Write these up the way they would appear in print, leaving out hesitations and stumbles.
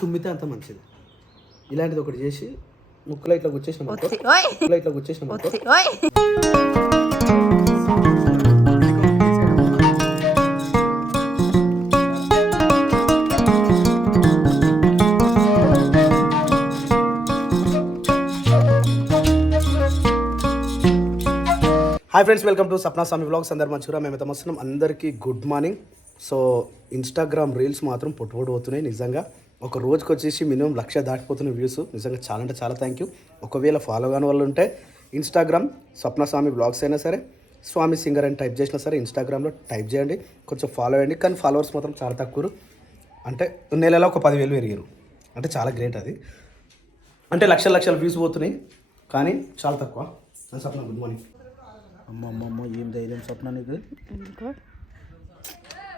తుమ్మితే అంత మంచిది. ఇలాంటిది ఒకటి చేసి ముక్కలో ఇట్లా గుచ్చేసినాం. Hi friends, welcome to Sapna Swami vlogs. అందరు మంచిగా మేమైతే వస్తున్నాం. అందరికీ good morning. So Instagram reels మాత్రం పోతున్నాయి. నిజంగా ఒక రోజుకి వచ్చేసి మినిమం 1,00,000 దాటిపోతున్న వ్యూస్. నిజంగా చాలా అంటే చాలా థ్యాంక్ యూ. ఒకవేళ ఫాలో కాని వాళ్ళు ఉంటే ఇన్స్టాగ్రామ్ సప్నా స్వామి వ్లాగ్స్ అయినా సరే, స్వామి సింగర్ అని టైప్ చేసినా సరే ఇన్స్టాగ్రామ్లో టైప్ చేయండి, కొంచెం ఫాలో అయ్యండి. కానీ ఫాలోవర్స్ మాత్రం చాలా తక్కువ. అంటే నెలలో ఒక 10,000 పెరిగారు అంటే చాలా గ్రేట్ అది. అంటే లక్షల వ్యూస్ పోతున్నాయి కానీ చాలా తక్కువ. Sapna good morning. అమ్మమ్మమ్మ ఏం ధైర్యం స్వప్న నీకు. ఎందుకో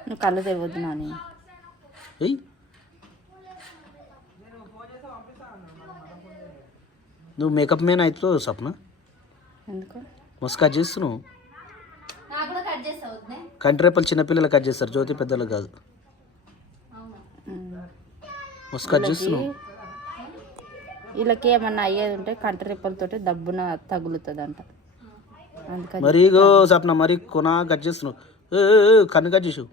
నువ్వు కళ్ళు తెరవద్దు నాని. నువ్వు మేకప్ మేన్ అవుతావు స్వప్న. ఎందుకు మస్తు కట్ చేస్తున్నావు. కంటి రేపలు చిన్నపిల్లలు కట్ చేస్తారు, జ్యోతి పెద్దలకు కాదు. మస్తు కట్ చేస్తున్నావు. వీళ్ళకి ఏమన్నా అయ్యేది ఉంటే కంటి రేపలతోటి దబ్బున తగులుతుంది అంట. మరి సప్న మరి కొనా కట్ చేస్తున్నావు, కన్ను కట్ చేసావు.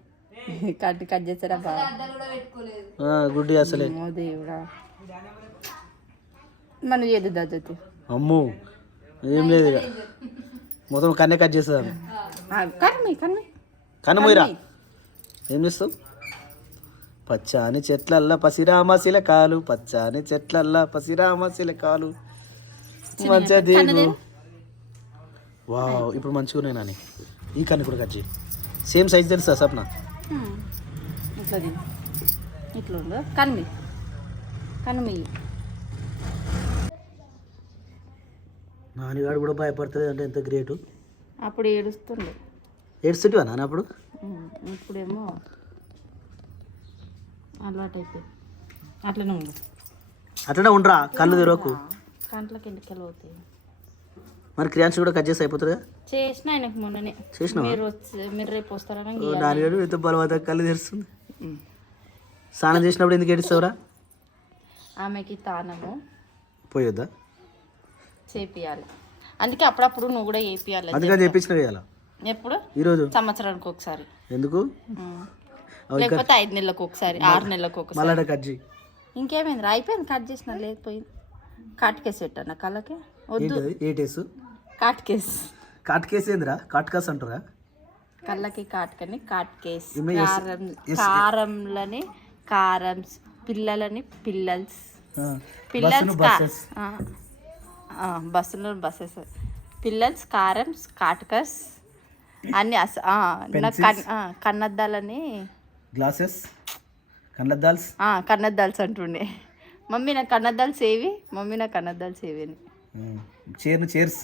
కంటి కట్ చేస్తారా గుడ్డి అసలే. దేవుడా మనం ఏది జ్యోతి. అమ్మో ఏం లేదు, మొత్తం కన్నే కట్ చేస్తుంది. కన్ను మొయ్యరా ఏం చేస్తావు. పచ్చాని చెట్లల్లా పసిరామ శిలకాలు, పచ్చాని చెట్లల్లా పసిరామ శిలకాలు మంచిగా దేవు. వావ్, ఇప్పుడు మంచిగా ఉన్నాయి నాని. ఈ కన్ను కూడా కట్ చేయి. సేమ్ సైజ్ తెలుసా సప్న. ఇట్లా ఇట్లా ఉందో కన్ను కన్ను. నాన్నగాడు కూడా భయపడుతుంది అంటే ఎంత గ్రేటు. అప్పుడు ఏడుస్తుండే. ఏడుస్తుంటివా నాన్న అప్పుడు? ఇప్పుడేమో అలవాటు అయిపోయింది. అట్లనే ఉండు. అట్లనే ఉండరా, కళ్ళు తెరవకు. కంట్లోకి ఎంటికలు అవుతాయి. మరి క్రియాన్స్ కూడా కట్ చేసి అయిపోతుంది. చేసిన ఆయనకు మొన్ననే చేసిన. మీరు రేపు వస్తారని. నాన్నగాడు ఎంత బలవంతంగా కళ్ళు తెరుస్తుంది. స్నానం చేసినప్పుడు ఎందుకు ఏడుస్తావురా? ఆమెకి తానము పోయొద్దా చేపియాలి, అందుకే అప్పుడప్పుడు నువ్వు కూడా చేపియాలి. అందుకని చేపించిన వేయాలి. ఎప్పుడు? ఈరోజు సంవత్సరానికి ఒకసారి. ఎందుకు? లేకపోతే 5 నెలలకు ఒకసారి, 6 నెలలకు ఒకసారి. మళ్ళీ కట్ చేయి. ఇంకేమైంది, అయిపోయింది. కట్ చేసిన లేకపోయింది. కాటుకేసి పెట్టాను కళ్ళకి. వద్దు. ఏటేసు కాటుకేసి. కాటుకేసి ఏందిరా? కాటుకాస్ అంటారా? కళ్ళకి కాటుకని కాటుకేసి. కారంలని కారమ్స్, పిల్లలని పిల్లల్స్, పిల్లల్స్ బస్సులు బస్సెస్, పిల్లల్స్ కారమ్స్ కాటుకస్ అన్ని. కన్నద్దాలని గ్లాసెస్, కన్నద్దాల్స్ కన్నద్దాల్స్ అంటుండే. మమ్మీ నాకు కన్నద్దాలు సేవి, మమ్మీ నాకు కన్నద్దాలు సేవి అని. చైర్స్,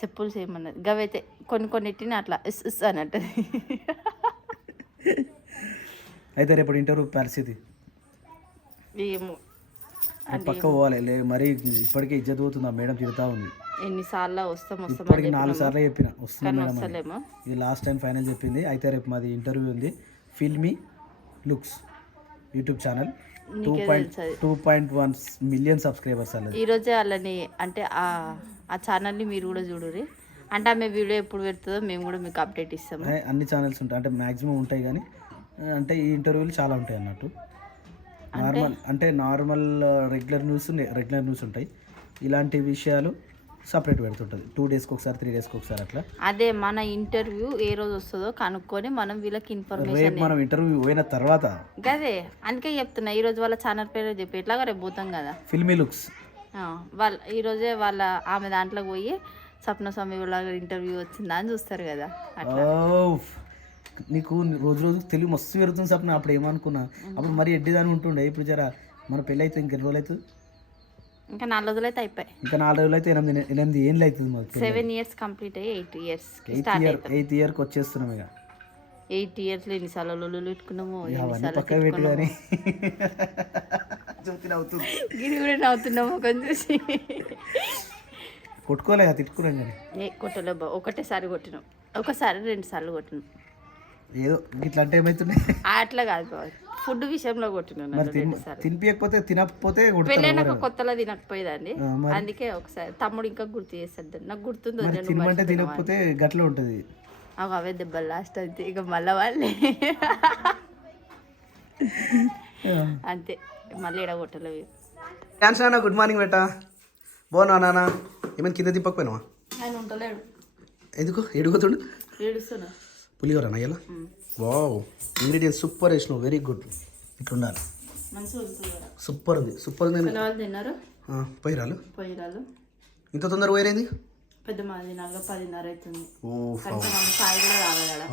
చెప్పులు చేయమన్నది. గవైతే కొన్నిటిని అట్లా ఇస్ ఇస్ అని అంటది. అయితే రేపు ఇంటర్వ్యూ పరిస్థితి ఏమో పక్క పోవాలి. మరి ఇప్పటికే ఇజ్జత్ పోతుంది. ఆ మేడం తిరుగుతా ఉంది. ఎన్నిసార్లు వస్తాం ఇప్పటికి 4 సార్లు చెప్పిన వస్తున్నాం. ఇది లాస్ట్ టైం ఫైనల్ చెప్పింది. అయితే రేపు మాది ఇంటర్వ్యూ ఉంది. Filmy looks YouTube channel 2.1 million subscribers. అలా ఈరోజే వాళ్ళని అంటే ఆ ఛానల్ని మీరు కూడా చూడరు. అంటే ఆమె వీడియో ఎప్పుడు పెడుతుందో మేము కూడా మీకు అప్డేట్ ఇస్తాము. అన్ని ఛానల్స్ ఉంటాయి, అంటే మ్యాక్సిమం ఉంటాయి. కానీ అంటే ఈ ఇంటర్వ్యూలు చాలా ఉంటాయి అన్నట్టు. నార్మల్ రెగ్యులర్ న్యూస్ ఉంటాయి. ఇలాంటి విషయాలు సపరేట్ పెడుతుంటుంది. 2 డేస్కి ఒకసారి, 3 డేస్కి ఒకసారి అట్లా. అదే మన ఇంటర్వ్యూ ఏ రోజు వస్తుందో కనుక్కొని మనం వీళ్ళకి ఇన్ఫర్మేషన్. మనం ఇంటర్వ్యూ పోయిన తర్వాత అదే అందుకే చెప్తున్నా. ఈ రోజు వాళ్ళ ఛానల్ పేరు చెప్పి ఎట్లాగా రేపు పోతాం కదా. ఫిల్మీ లుక్స్ వాళ్ళ ఈరోజే వాళ్ళ ఆమె దాంట్లోకి పోయి సప్న స్వామి వాళ్ళ ఇంటర్వ్యూ వచ్చిందా అని చూస్తారు కదా. అట్లా నీకు రోజు తెలివి మస్తు పెరుగుతుంది సప్న. అప్పుడు ఏమనుకున్నా, అప్పుడు మరి ఎడ్డిదాని ఉంటుండే. ఇప్పుడు జర మన పెళ్ళి అయితే ఇంకెన్ని రోజులు అవుతుంది? ఇంకా 4 రోజులు అయితే అయిపోయి. ఇంకా 4 రోజులు అయితే 8 ఏళ్ళు అవుతుంది మాకు. 7 years కంప్లీట్ అయ్యి 8 years 8th ఇయర్కి వచ్చేస్తున్నాం. ఇక 8 yearsలో ఎన్నిసార్లు లొల్లులు పెట్టుకున్నాము. పక్క పెట్టి కానీ గిరి కూడా నవ్వుతున్నాము కొంచెం చూసి. కొట్టుకోలేక తిట్టుకున్నాం కానీ కొట్టలే. ఒకటేసారి కొట్టినాం, ఒకసారి 2 సార్లు కొట్టినాం. ఏదో ఇట్లా అంటే ఏమవుతున్నాయి అట్లా కాదు బాబు, ఫుడ్ విషయంలో కొట్టినాను మరి తినిపించకపోతే తినకపోతే పెళ్ళైనాక కొత్తలో తినకపోయేదాన్ని అందుకే ఒకసారి తమ్ముడు ఇంకా గుర్తు చేస్తాడు నాకు గుర్తుంది తినమంటే తినకపోతే గట్ల ఉంటుంది. అవే దెబ్బలు లాస్ట్ అంతే ఇక మళ్ళీ వాళ్ళే అంతే మళ్ళీ ఎడగొట్టలేవు. థ్యాంక్స్ నాన్న, గుడ్ మార్నింగ్ బేటా. బాగున్నా నాన్న? ఏమైనా కింద తిప్పకపోయినావా? ఆయన ఉంటలేడు. ఎందుకు ఎడుగుతుండు? ఏడుస్తున్నా. పులిహోర అయ్యలా? వావ్, ఇంగ్రీడియంట్స్ సూపర్ వేసినావు, వెరీ గుడ్. ఇట్లా ఉండాలి. సూపర్ ఉంది, సూపర్ ఉంది. తిన్నారు పోయిరాలు పోయిరాలు ఇంత తొందర పోయిరైంది? పెద్ద మాది 4:10 అవుతుంది. సాయి కూడా రావాలి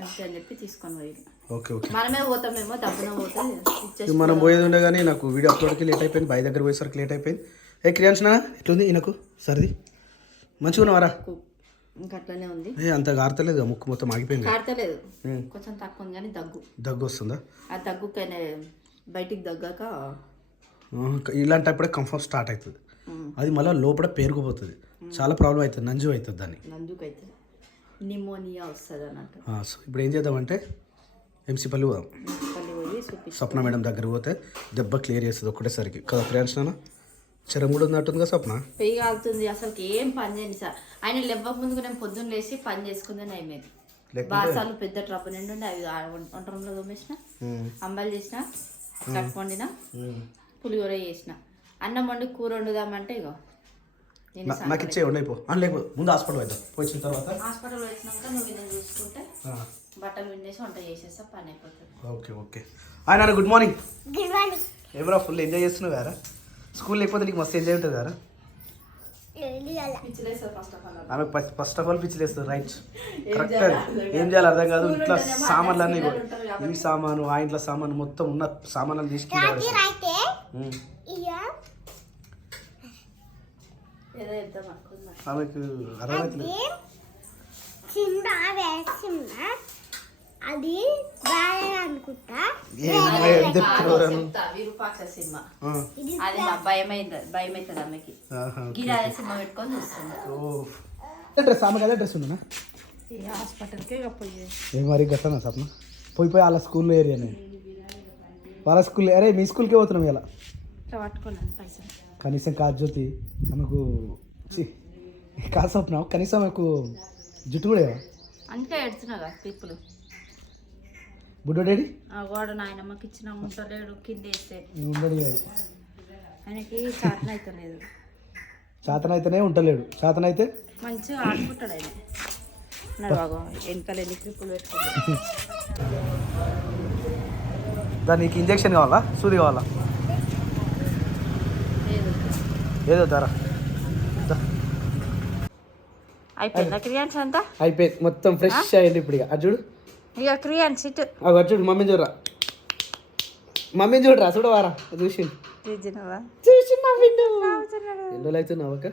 అంతే అని చెప్పి తీసుకొని పోయి. ఓకే ఓకే, మనమే పోతామేమో డబ్బున పోతే మనం పోయేది ఉండే కానీ నాకు వీడియో అప్లోడ్కి లేట్ అయిపోయింది, బాయ్ దగ్గర పోయేసరికి లేట్ అయిపోయింది. క్రియాన్స్ నా ఎట్లుంది ఈయనకు సర్ది? మంచిగా ఉన్నవారా? ఇంకా అట్లనే ఉంది. అంత గారతలేదు, ముక్కు మొత్తం ఆగిపోయింది. కారతలేదు, కొంచెం తక్కువ ఉంది కానీ దగ్గు వస్తుందా? ఆ దగ్గుకైనా బయటికి దగ్గాక ఇలాంటప్పుడే కంఫర్ట్ స్టార్ట్ అవుతుంది. అది మళ్ళీ లోపల పేరుకుపోతుంది, చాలా ప్రాబ్లం అవుతుంది, నంజు అవుతుంది. దాన్ని నంజుకు అవుతుంది, నిమోనియా వస్తుంది అన్నట్టు. సో ఇప్పుడు ఏం చేద్దామంటే ఎంసీపల్లి పోదాం. స్వప్న మేడం దగ్గర పోతే దెబ్బ క్లియర్ చేస్తుంది ఒకటేసరికి కదా ఫ్రెండ్స్. నాన్న చరం కూడా ఉన్నట్టుంది కదా స్వప్న? పెయ్యి కాలుతుంది, అసలు ఏం పని చేయను సార్. ఆయన లేవక ముందుకు నేను పొద్దున్న లేచి పని చేసుకుందని అయిపోయింది. బాసాలు పెద్ద ట్రప్ నిండి అవి వంట రూమ్లో తోమేసిన, అంబాలు చేసిన, కట్ వండిన, పులిహోర చేసిన, అన్నం వండి కూర వండుదామంటే ఇగో నాకు ఇచ్చే ఉండైపో లేకపోతే ముందు హాస్పిటల్ పోయిద్దాం. పోయిన తర్వాత హాస్పిటల్ వచ్చినాక నువ్వు ఇది చూసుకుంటే బట్టలు విండేసి వంట చేసేస్తా, పని అయిపోతుంది. Okay okay. ఆయన గుడ్ మార్నింగ్. ఎవరా ఫుల్ ఎంజాయ్ చేస్తున్నావు కదా? స్కూల్ లేకపోతే నీకు మస్తు ఎంజాయ్ ఉంటుంది కదా? ఆమె ఫస్ట్ ఆఫ్ ఆల్ పిచ్చిలేస్తుంది. Right, correct. ఏం చేయాలి అర్థం కాదు. ఇంట్లో సామాన్లు అన్నీ కూడా, ఈ సామాను ఆ ఇంట్లో సామాను మొత్తం ఉన్న సామాన్లు తీసుకుంటారు. ఆమెకు అర్థమవుతుంది. అది అనుకుంటా విరూపాక్ష సినిమా, అది భయం అవుతుంది అమ్మకి. గిరాజ సినిమా పెట్టుకొని చూస్తుంది. డ్రెస్ ఆమె కదా డ్రెస్ ఉండనా? హాస్పిటల్కే పోయి ఏ మరి గట్టనా సప్న పోయి వాళ్ళ స్కూల్లో ఏరియానే వాళ్ళ స్కూల్. అరే మీ స్కూల్కే పోతున్నాం ఇలా పట్టుకున్నాను పైసలు. కనీసం కాదు జ్యోతి ఆమెకు కాదు స్వప్న, కనీసం ఆమెకు జుట్టు కూడా అంటే ఎడుతున్నా కదా పీపుల్. బుడ్డో డాడీ వాడు నాయనమ్మకి ఇచ్చిన ఉంటలేడు, కింద వేస్తే ఉండడు. ఆయనకి చాతన అవుతలేదు. చాతనైతేనే ఉంటలేడు, చాతనైతే మంచిగా ఆడుకుంటాడు ఆయన. బాగా వెనకాల ఎన్ని క్లిప్పులు పెట్టుకుంటాడు. దానికి ఇంజెక్షన్ కావాలా, సూది కావాలా? ఏదో ధర అయిపోయిందా క్రియాన్స్ అంతా? అయిపోయింది మొత్తం ఫ్రెష్ అయ్యింది. ఇప్పుడు ఇక అర్జుడు ఇక క్రియాన్స్ ఇటు అర్జుడు మమ్మీని చూడరా, మమ్మీని చూడరా, చూడవారా చూసి చూసినవా? ఎన్ని రోజులు అవుతున్నావు ఒక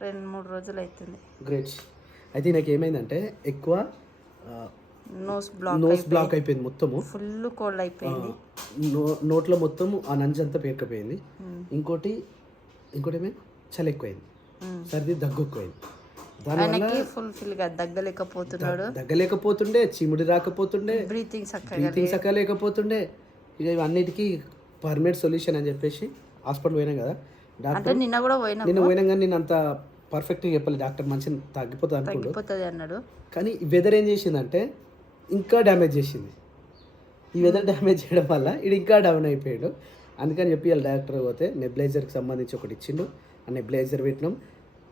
2-3 రోజులు అవుతుంది. గ్రేట్. అయితే నాకు ఏమైందంటే ఎక్కువ నోస్ బ్లాక్ అయిపోయింది మొత్తము, ఫుల్ కోల్డ్ అయిపోయింది. నోట్లో మొత్తం ఆ నంజు అంతా పేరుకపోయింది. ఇంకోటి ఏమైంది, చలి ఎక్కువైంది, సర్ది దగ్గు ఎక్కువైంది. దానివల్ల ఫుల్ గా దగ్గలేకపోతుండే, చీముడి రాకపోతుండే, బ్రీతింగ్ సక్క లేకపోతుండే. ఇక ఇవన్నిటికీ పర్మనెంట్ సొల్యూషన్ అని చెప్పేసి హాస్పిటల్ పోయినాం కదా డాక్టర్. నిన్న కూడా పోయినా కానీ నేను అంత పర్ఫెక్ట్గా చెప్పలేదు. డాక్టర్ మంచి తగ్గిపోతుంది అన్నాడు. కానీ వెదర్ ఏం చేసిందంటే ఇంకా డ్యామేజ్ చేసింది. ఈ వెదర్ డ్యామేజ్ చేయడం వల్ల ఇది ఇంకా డౌన్ అయిపోయాడు. అందుకని చెప్పి వాళ్ళ డాక్టర్ పోతే నెబ్లైజర్కి సంబంధించి ఒకటి ఇచ్చిండు. ఆ నెబ్లైజర్ పెట్టినాం.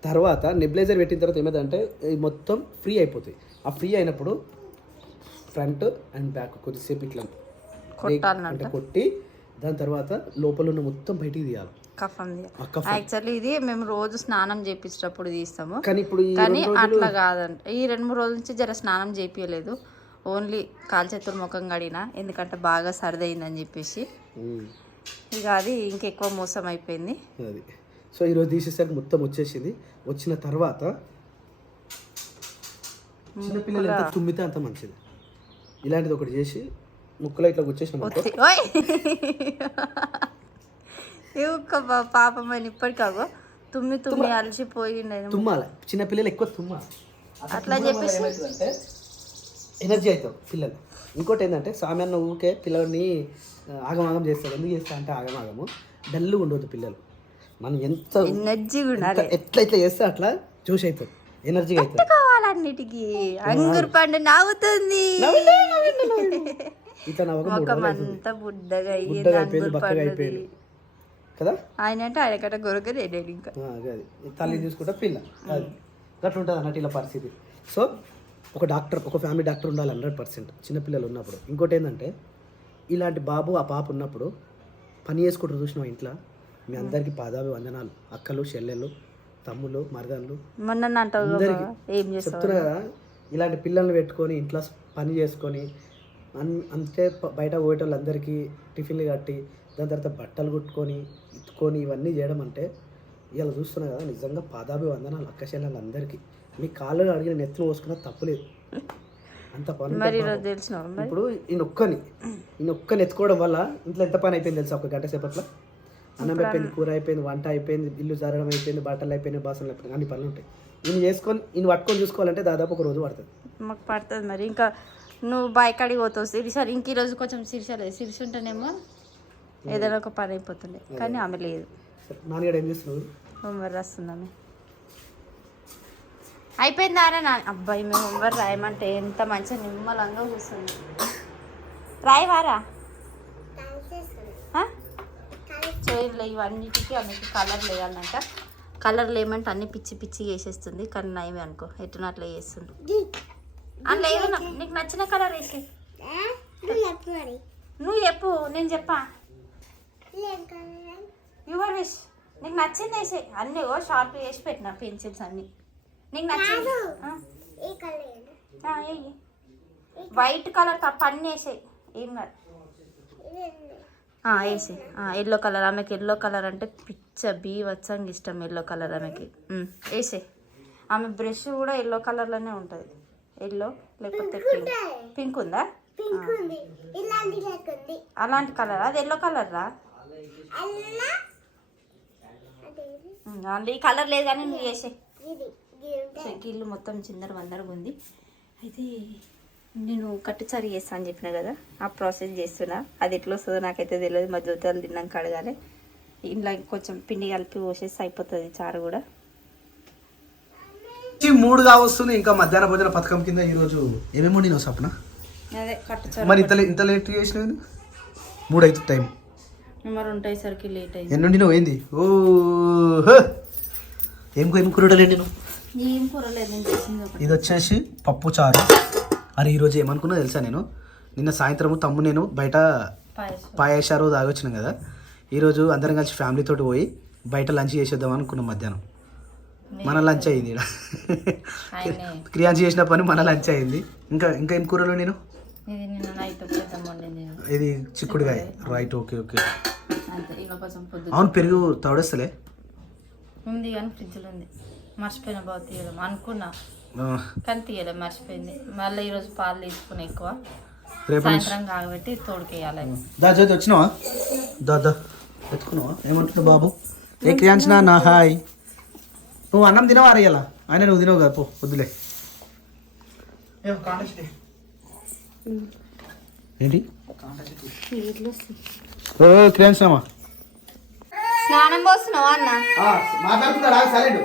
తర్వాత నెబ్లైజర్ పెట్టిన తర్వాత ఏమైందంటే ఇది మొత్తం ఫ్రీ అయిపోతాయి. ఆ ఫ్రీ అయినప్పుడు ఫ్రంట్ అండ్ బ్యాక్ కొద్దిసేపు ఇట్లా అంటే కొట్టి దాని తర్వాత లోపల ఉన్న మొత్తం బయటికి తీయాలి. యాక్చువల్లీ ఇది మేము రోజు స్నానం చేపించేటప్పుడు తీస్తాము. కానీ ఇప్పుడు అట్లా కాదంట. ఈ 2-3 రోజుల నుంచి జర స్నానం చేపించలేదు. ఓన్లీ కాలు చేతులు ముఖం కడిగిన, ఎందుకంటే బాగా సరిదయిందని చెప్పేసి. ఇక అది ఇంకెక్కువ మోసం అయిపోయింది. అది సో ఈరోజు తీసేసరికి మొత్తం వచ్చేసింది. వచ్చిన తర్వాత చిన్నపిల్లలు ఎంత తుమ్మితే అంత మంచిది. ఇలాంటిది ఒకటి చేసి ముక్కలో ఇట్లా వచ్చేసిన పాపం అని ఇప్పటికాగో తుమ్మి అలసిపోయి తుమ్మాలి. చిన్నపిల్లలు ఎక్కువ తుమ్మాలి. అట్లా చెప్పేసి ఎనర్జీ అవుతారు పిల్లలు. ఇంకోటి ఏంటంటే సామాన్య ఊరికే పిల్లల్ని ఆగమాగం చేస్తారు. ఎందుకు చేస్తా అంటే ఆగమాగము డల్గా ఉండవద్దు పిల్లలు. మనం ఎంత ఎనర్జీ ఎట్లా ఇట్లా చేస్తే అట్లా చూసి అవుతుంది, ఎనర్జీగా అవుతుంది. కావాలన్నిటికీ అంగురు పండు నవ్వుతుంది, ఇట్లా అంతా బుడ్డగా అయిపోయింది, బక్కగా అయిపోయింది కదా. ఆయన అంటే ఆయన కట్ట గొరకది ఇంకా అది తల్లి చూసుకుంటా పిల్ల అది అట్లా ఉంటుంది అన్నట్టు ఇలా పరిస్థితి. సో ఒక ఫ్యామిలీ డాక్టర్ ఉండాలి 100% చిన్నపిల్లలు ఉన్నప్పుడు. ఇంకోటి ఏంటంటే ఇలాంటి బాబు ఆ పాప ఉన్నప్పుడు పని చేసుకుంటారు చూసిన ఇంట్లో, మీ అందరికీ పాదాభి వందనాలు. అక్కలు చెల్లెళ్ళు తమ్ముళ్ళు మరదళ్ళు అందరికీ చెప్తున్నా కదా. ఇలాంటి పిల్లల్ని పెట్టుకొని ఇంట్లో పని చేసుకొని అంతే బయట పోయేటోళ్ళందరికీ టిఫిన్లు కట్టి దాని తర్వాత బట్టలు కుట్టుకొని ఇట్టుకొని ఇవన్నీ చేయడం అంటే ఇలా చూస్తున్నా కదా, నిజంగా పాదాభి వందనాలు అక్క చెల్లెళ్ళు అందరికీ. మీ కాళ్ళు అడిగిన నెత్తులు పోసుకున్న తప్పులేదు, అంత పని. ఇప్పుడు ఈయన ఒక్కని ఎత్తుకోవడం వల్ల ఇంట్లో ఎంత పని అయిపోయింది తెలుసా? ఒక గంట సేపట్లో అన్నం అయిపోయింది, కూర అయిపోయింది, వంట అయిపోయింది, ఇల్లు జరగడం అయిపోయింది, బట్టలు అయిపోయినాయి, బాసనలు అయిపోయింది, అన్ని పనులు ఉంటాయి. ఈయన పట్టుకొని చూసుకోవాలంటే దాదాపు ఒక రోజు పడుతుంది. మాకు పడుతుంది. మరి ఇంకా నువ్వు బైక్ అడిగి పోతావు సిరిసారి, ఇంక ఈరోజు కొంచెం సిరిసి ఉంటేనేమో ఏదైనా ఒక పని అయిపోతుండే, కానీ ఆమె లేదు. నాన్నగారు ఏం చేస్తున్నారు? హోంవర్క్ రాస్తుందామె. అయిపోయిందారా నా అబ్బాయి, మేము హోంవర్క్ రాయమంటే ఎంత మంచిగా నిమ్మలంగా కూర్చుంది. రాయవారా? చైర్లు ఇవన్నిటికీ ఆమెకి కలర్ వేయాలంట. కలర్ లేమంటే అన్ని పిచ్చి పిచ్చి వేసేస్తుంది, కానీ నయమే అనుకో ఎటున అట్లా చేస్తుంది. లేదు నీకు నచ్చిన కలర్ వేసి నువ్వు చెప్పు, నేను చెప్పా. యువర్ విష్, నీకు నచ్చింది వేసే. అన్నీ షార్ప్ వేసి పెట్టిన పెన్సిల్స్ అన్నీ నీకు నచ్చింది. వైట్ కలర్ తప్ప అన్నీ వేసాయి, ఏం కాదు వేసి. ఎల్లో కలర్, ఆమెకి ఎల్లో కలర్ అంటే పిచ్చ బీవత్సంగా ఇష్టం. ఎల్లో కలర్ ఆమెకి వేసే. ఆమె బ్రష్ కూడా ఎల్లో కలర్లోనే ఉంటుంది. ఎల్లో లేకపోతే పింక్ ఉందా? అలాంటి కలర్, అది ఎల్లో కలర్ రా. ఈ కలర్ లేదు కానీ నువ్వు వేసే. ఇల్లు మొత్తం చిందర వందరగా ఉంది. అయితే నేను కట్టుచారు చేస్తా అని చెప్పిన కదా, ఆ ప్రాసెస్ చేస్తున్నా. అది ఎట్లా వస్తుందో నాకైతే తెలియదు. మా జ్యోతిలు తిన్నాక అడగాలి. ఇంట్లో కొంచెం పిండి కలిపి పోసేసి అయిపోతుంది చారు కూడా. 3గా వస్తుంది. ఇంకా మధ్యాహ్న భోజన పథకం కింద ఈరోజు ఏమేమి వండినావు సప్న? అదే కట్టుచారు. మరి ఇంత లేట్ చేసినవి? 3 అవుతుంది టైం. మరి ఉంటాయేసరికి లేట్ అయింది. ఎన్ని వండినావు? ఏంది? ఏం కూర వండినావు? ఏం కూర లేదు, నేను చేసింది ఒకటి. ఇది వచ్చేసి పప్పు చారు. అరే ఈరోజు ఏమనుకున్నా తెలుసా? నేను నిన్న సాయంత్రము తమ్ము నేను బయట పాయసారు తాగొచ్చినాం కదా. ఈరోజు అందరం కలిసి ఫ్యామిలీతో పోయి బయట లంచ్ చేసేద్దాం అనుకున్నాం. మధ్యాహ్నం మన లంచ్ అయింది. ఇక్కడ క్రియాంచి చేసిన పని మన లంచ్ అయింది. ఇంకా ఏం కూరలో నేను ఇది చిక్కుడుకాయ. Right, okay. అవును, పెరుగు తోడేస్తలే ఉంది కానీ ఫ్రిడ్జ్లో ఉంది. మర్చిపోయిన బాగా తీయడం అనుకున్నా కానీ తీయలేదు, మర్చిపోయింది. మళ్ళీ ఈరోజు పాలు తీసుకుని ఎక్కువ సాయంత్రం కాగబెట్టి తోడుకేయాలి. జ్యోతి వచ్చినావా? దా ఎత్తుకున్నావా? ఏమంటున్నావు బాబు? ఏ క్రియాంచిన నా హాయ్. నువ్వు అన్నం తినవా? అరయ్యాల ఆయన నువ్వు తినవు కదా, పో వద్దులే. ఏంటి క్రియాంచినామా? స్నానం పోస్తున్నావా అన్న? మాట్లాడుతున్నారా? సైలెంట్.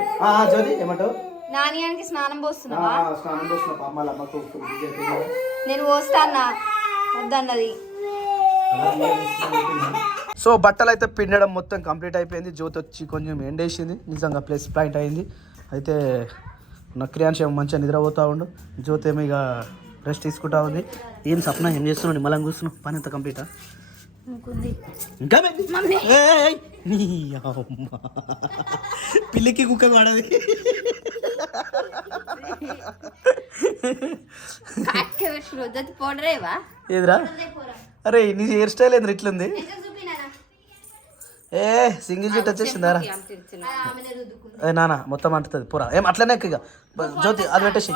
జ్యోతి ఏమంటావు? నానియానికి స్నానం పోస్తున్నావా? స్నానం పోస్తున్నా. అమ్మాళ్ళ అమ్మకు నేను పోస్తా అన్న, వద్దన్నది. సో బట్టలు అయితే పిండడం మొత్తం కంప్లీట్ అయిపోయింది. జ్యోతి వచ్చి కొంచెం ఎండేసింది, నిజంగా ప్లస్ పాయింట్ అయింది. అయితే నా క్రియాంశ మంచిగా నిద్రపోతూ ఉండు, జ్యోతి ఏమో ఇక రెస్ట్ తీసుకుంటా ఉంది. ఏం సప్న ఏం చేస్తున్నావు? నిమ్మలంగా కూర్చున్నావు. పని ఎంత కంప్లీటా? ఇంకా పిల్లికి కుక్క వాడది. ఏదిరా? అరే నీ హెయిర్ స్టైల్ ఏంద్ర ఇట్లుంది? సింగిల్ జెట్ వచ్చేసిందారా? నానా మొత్తం అంటుతుంది పూరా. ఏం అట్లనే ఇక జ్యోతి అది పెట్టేసి.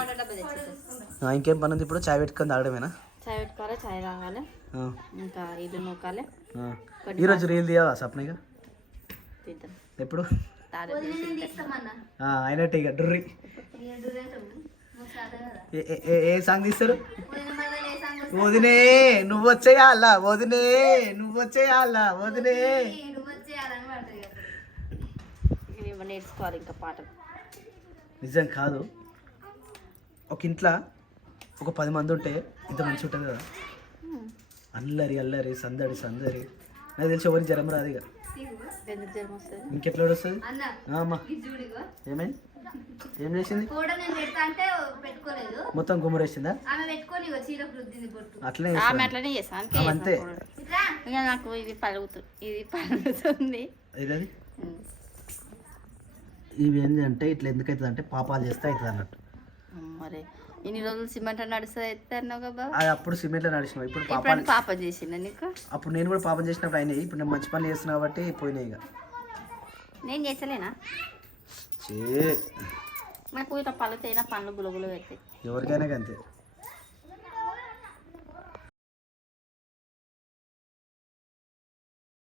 ఇంకేం పని ఉంది ఇప్పుడు? చాయ్ పెట్టుకొని తాగడమేనా? చాయ్ పెట్టుకోవాలి, చాయ్ తాగాలి, ఇంకా ఇల్లు నూకాలి. ఈరోజు రీల్ తీయవా సప్నగా? ఎప్పుడు? అయినట్టు ఇక డుర్రి ఏ సాంగ్ తీస్తారు? వదినే నువ్వు వచ్చేయాలా, వదినే నువ్వు వచ్చేయాలా, వదినే. నేర్చుకోవాలి ఇంకా పాటలు. నిజం కాదు, ఒక ఇంట్లో ఒక 10 మంది ఉంటే ఇంత మంచి ఉంటుంది కదా. అల్లరి అల్లరి సందడి సందడి. నాకు తెలిసి ఎవరికి జ్వరం రాదు ఇక. ఇంకెట్లా వస్తుంది అమ్మా? ఏమైంది? ఏం చేసింది? మొత్తం గుమ్మరేసిందా? అట్లనే అంతే. నాకు ఇది పలుగుతుంది. ఇదని ఇవి ఏంటి అంటే ఇట్లా ఎందుకు అవుతుంది అంటే పాపాలు చేస్తే అవుతుంది అన్నట్టు. మరి ఇన్ని రోజులు సిమెంట్ నడుస్తుంది ఎత్తాను కదా. అది అప్పుడు సిమెంట్లో నడిచినావు, ఇప్పుడు పాపం చేసిందా నీకు? అప్పుడు నేను కూడా పాపం చేసినప్పుడు అయినాయి, ఇప్పుడు నేను మంచి పనులు చేస్తున్నా కాబట్టి పోయినాయి. ఇక నేను చేసలేనా? నాకు ఇట్లా పళ్ళు తేనా పండ్లు గులగులు పెడతాయి. ఎవరికైనా అంతే.